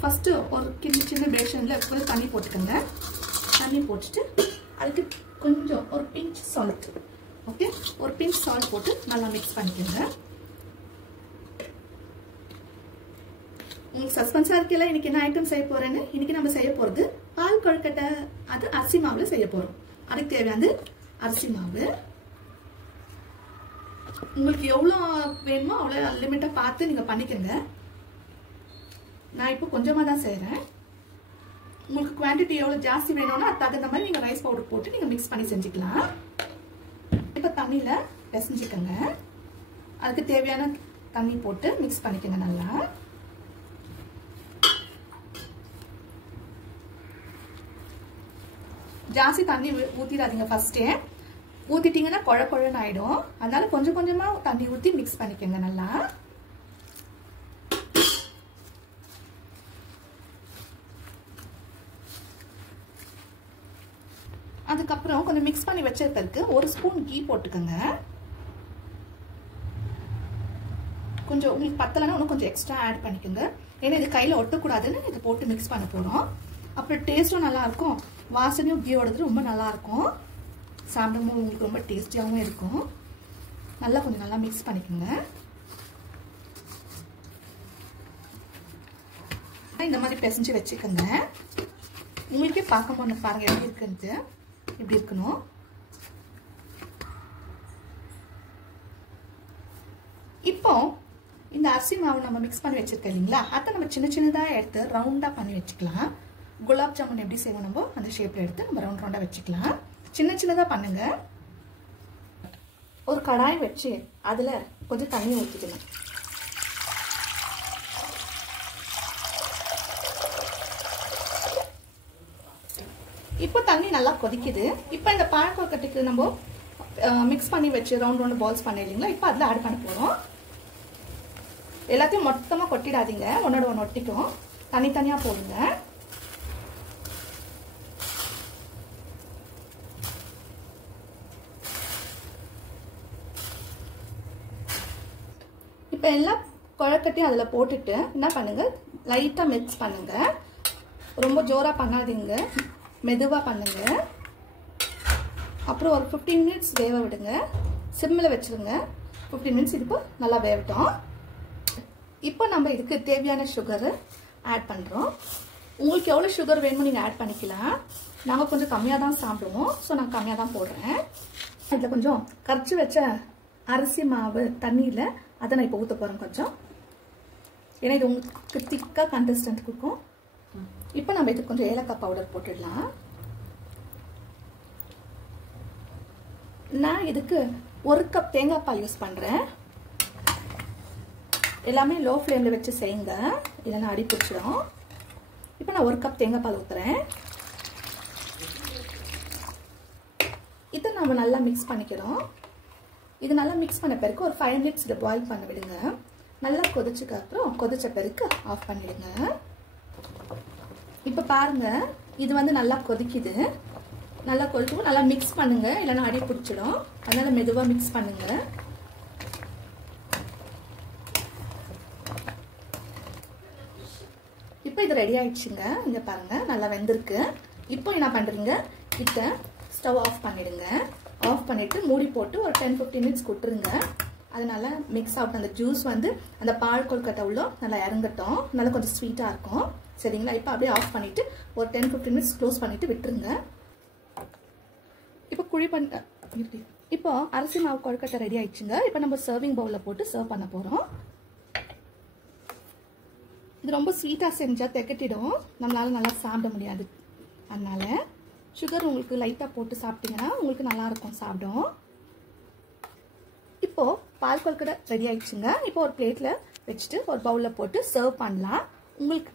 First ஒரு சின்ன பேஷன்ல கொஞ்சம் தண்ணி போட்டுக்கோங்க. தண்ணி போட்டுட்டு அதுக்கு கொஞ்சம் ஒரு பிஞ்ச் சால்ட், ஓகே, ஒரு பிஞ்ச் சால்ட் போட்டு நல்லா மிக்ஸ் பண்ணிக்கோங்க. உங்களுக்கு சஸ்பென்ஸா இருக்கல இன்னைக்கு என்ன ஐட்டம் செய்ய போறேன்னு. இன்னைக்கு நம்ம செய்ய போறது பால் கொழுக்கட்டை. அது அரிசி மாவுல செய்ய போறோம். அதுக்கு தேவையான அரிசி மாவு உங்களுக்கு எவ்வளவு வேணுமோ அவ்வளவு லிமிட்டா பார்த்து நீங்க பண்ணிக்கங்க. நான் இப்போ கொஞ்சமா தான் செய்யறேன். உங்களுக்கு குவாண்டிட்டி எவ்வளவு ஜாஸ்தி வேணும்னா அது தகுந்த மாதிரி நீங்க ரைஸ் பவுடர் போட்டு நீங்க மிக்ஸ் பண்ணி செஞ்சுக்கலாம். இப்போ தண்ணியில பிசைஞ்சுக்கங்க. அதுக்கு தேவையான தண்ணி போட்டு மிக்ஸ் பண்ணிக்கங்க. நல்லா ஜாஸ்தி தண்ணி ஊத்திடாதீங்க. ஃபர்ஸ்டே ஊத்திட்டீங்கன்னா குழ குழன்னு ஆயிடும். அதனால கொஞ்சம் கொஞ்சமா தண்ணி ஊத்தி மிக்ஸ் பண்ணிக்கங்க. நல்லா அதுக்கப்புறம் கொஞ்சம் மிக்ஸ் பண்ணி வச்சிருக்கிறதுக்கு ஒரு ஸ்பூன் கீ போட்டுக்கோங்க. கொஞ்சம் உங்களுக்கு பத்தலைன்னா இன்னும் கொஞ்சம் எக்ஸ்ட்ரா ஆட் பண்ணிக்கோங்க. ஏன்னா இது கையில் ஒட்டக்கூடாதுன்னு இதை போட்டு மிக்ஸ் பண்ண போகிறோம். அப்புறம் டேஸ்ட்டும் நல்லா இருக்கும். வாசனையும் கீயோடது ரொம்ப நல்லா இருக்கும். சாப்பிடும்போது உங்களுக்கு ரொம்ப டேஸ்டியாகவும் இருக்கும். நல்லா கொஞ்சம் நல்லா மிக்ஸ் பண்ணிக்கோங்க. இந்த மாதிரி பிசைஞ்சு வச்சுக்கோங்க. உங்களுக்கே பார்க்கும்போது பாருங்க எப்படி இருக்குன்ட்டு. இப்படி இருக்கணும். இப்போ இந்த அரிசி மாவு நம்ம மிக்ஸ் பண்ணி வச்சிருக்கோம் இல்லைங்களா, அதை நம்ம சின்ன சின்னதாக எடுத்து ரவுண்டா பண்ணி வச்சுக்கலாம். குலாப் ஜாமுன் எப்படி செய்வோம் நம்ம அந்த ஷேப்ல எடுத்து நம்ம ரவுண்ட் ரவுண்டா வச்சுக்கலாம். சின்ன சின்னதாக பண்ணுங்க. ஒரு கடாய் வச்சு அதுல கொஞ்சம் தண்ணி ஊற்றிக்கணும். இப்போ தண்ணி நல்லா கொதிக்குது. இப்போ இந்த பால்கொழுக்கட்டைக்கு நம்ம மிக்ஸ் பண்ணி வச்சு ரவுண்ட் ரவுண்ட் பால்ஸ் பண்ணிடலீங்களா, இப்போ அதில் ஆட் பண்ண போகிறோம். எல்லாத்தையும் மொத்தமாக கொட்டிடாதீங்க, ஒன்னோட ஒன்று ஒட்டிக்கும். தனித்தனியாக போடுங்க. இப்போ எல்லாம் கொழுக்கட்டையும் அதில் போட்டுட்டு என்ன பண்ணுங்க, லைட்டாக மிக்ஸ் பண்ணுங்க. ரொம்ப ஜோரா பண்ணாதீங்க, மெதுவாக பண்ணுங்க. அப்புறம் ஒரு 15 மினிட்ஸ் வேக விடுங்க. சிம்மில் வச்சுருங்க. 15 மினிட்ஸ் இப்போ நல்லா வேகட்டும். இப்போ நம்ம இதுக்கு தேவையான சுகரு ஆட் பண்ணுறோம். உங்களுக்கு எவ்வளோ சுகர் வேணுமோ நீங்கள் ஆட் பண்ணிக்கலாம். நாங்கள் கொஞ்சம் கம்மியாக தான் சாப்பிடுவோம், ஸோ நான் கம்மியாக தான் போடுறேன். இதில் கொஞ்சம் கரைச்சி வச்ச அரிசி மாவு தண்ணியில் அதை நான் இப்போ ஊற்ற போகிறேன் கொஞ்சம். ஏன்னா இது உங்களுக்கு திக்காக கன்சிஸ்டன்ட் கொடுக்கும். இப்போ நம்ம இதுக்கு கொஞ்சம் ஏலக்காய் பவுடர் போட்டுடலாம். நான் இதுக்கு 1 கப் தேங்காய் பால் யூஸ் பண்ணுறேன். எல்லாமே லோ ஃப்ளேமில் வச்சு செய்யுங்க, இல்லைன்னா அடி பிடிச்சிடும். இப்போ நான் 1 கப் தேங்காய் பால் ஊற்றுறேன். இதை நம்ம நல்லா மிக்ஸ் பண்ணிக்கிறோம். இது நல்லா மிக்ஸ் பண்ண பிறகு ஒரு 5 மினிட்ஸ் இதை பாயில் பண்ண விடுங்க. நல்லா கொதிச்சுக்கு அப்புறம் கொதிச்ச பிறகு ஆஃப் பண்ணிடுங்க. இப்போ பாருங்க, இது வந்து நல்லா கொதிக்குது. நல்லா கொதிக்கும். நல்லா மிக்ஸ் பண்ணுங்க, இல்லைன்னா அடி பிடிச்சிடும். அதனால மெதுவாக மிக்ஸ் பண்ணுங்க. இப்போ இது ரெடி ஆயிடுச்சுங்க. இங்க பாருங்க நல்லா வெந்திருக்கு. இப்போ என்ன பண்றீங்க, இதை ஸ்டவ் ஆஃப் பண்ணிடுங்க. ஆஃப் பண்ணிட்டு மூடி போட்டு ஒரு 10-15 மினிட்ஸ் கொடுத்துருங்க. அதனால மிக்ஸ் ஆகட்டும். அந்த ஜூஸ் வந்து அந்த பால் கொழுக்கட்டை உள்ள நல்லா இறங்கட்டும். நல்லா கொஞ்சம் ஸ்வீட்டாக இருக்கும். சரிங்களா? இப்போ அப்படியே ஆஃப் பண்ணிட்டு ஒரு 10-15 மினிட்ஸ் க்ளோஸ் பண்ணிட்டு விட்டுருங்க. இப்போ இப்போ அரிசி மாவு கொழுக்கட்டை ரெடி ஆயிடுச்சுங்க. இப்போ நம்ம சர்விங் பவுலில் போட்டு சர்வ் பண்ண போகிறோம். இது ரொம்ப ஸ்வீட்டாக செஞ்சால் திகட்டிடும், நம்மளால நல்லா சாப்பிட முடியாது. அதனால சுகர் உங்களுக்கு லைட்டாக போட்டு சாப்பிட்டீங்கன்னா உங்களுக்கு நல்லா இருக்கும் சாப்பிடும். இப்போ பால் கொழுக்கட்டை ரெடி ஆயிடுச்சுங்க. இப்போ ஒரு பிளேட்ல வச்சுட்டு ஒரு பவுல்ல போட்டு சர்வ் பண்ணலாம். உங்களுக்கு